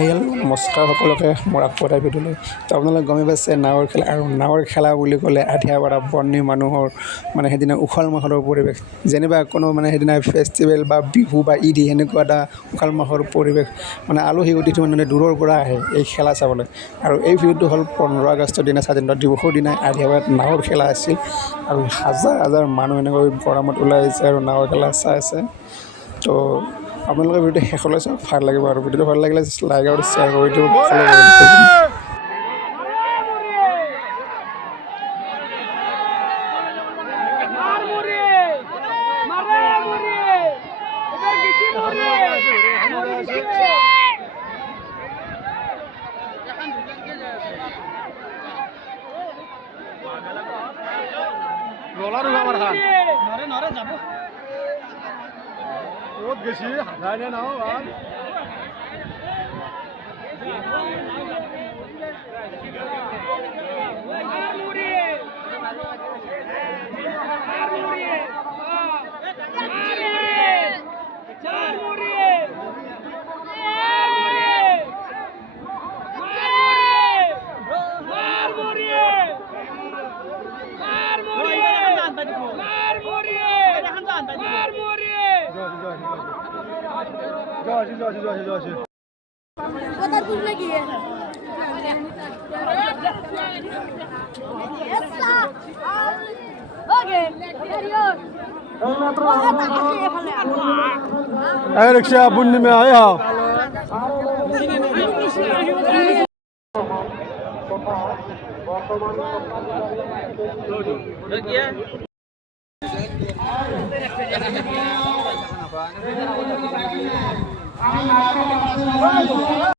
হাইল নমস্কাৰ সকলোকে মোৰ আকৌ এটা ভিডিঅ'লৈ। তো আপোনালোকে গমে পাইছে নাৱৰ খেলা, আৰু নাৱৰ খেলা বুলি ক'লে আঠিয়াপাৰা বৰ্ণি মানুহৰ মানে সেইদিনা উখল মাখলৰ পৰিৱেশ, যেনিবা কোনো মানে সেইদিনা ফেষ্টিভেল বা বিহু বা ঈদ এনেকুৱা এটা উখল মাখলৰ পৰিৱেশ, মানে আলহী অতিথি মানে দূৰৰ পৰা আহে এই খেলা চাবলৈ। আৰু এই ভিডিঅ'টো হ'ল 15 আগষ্টৰ দিনা, স্বাধীনতা দিৱসৰ দিনা আঠিয়াপাৰাত নাৱৰ খেলা আছিল, আৰু হাজাৰ হাজাৰ মানুহ এনেকৈ গৰমত ওলাই আহিছে আৰু নাৱৰ খেলা চাই আছে। তো আপোনালোকে ভিডিঅ'টো শেষলৈ চাওক, ভাল লাগিব। আৰু ভিডিঅ'টো ভাল লাগিলে লাইক আৰু শ্বেয়াৰ কৰি দিওঁ, ফ'ল' কৰি দিওঁ। रिक्शा बुन्नी में आया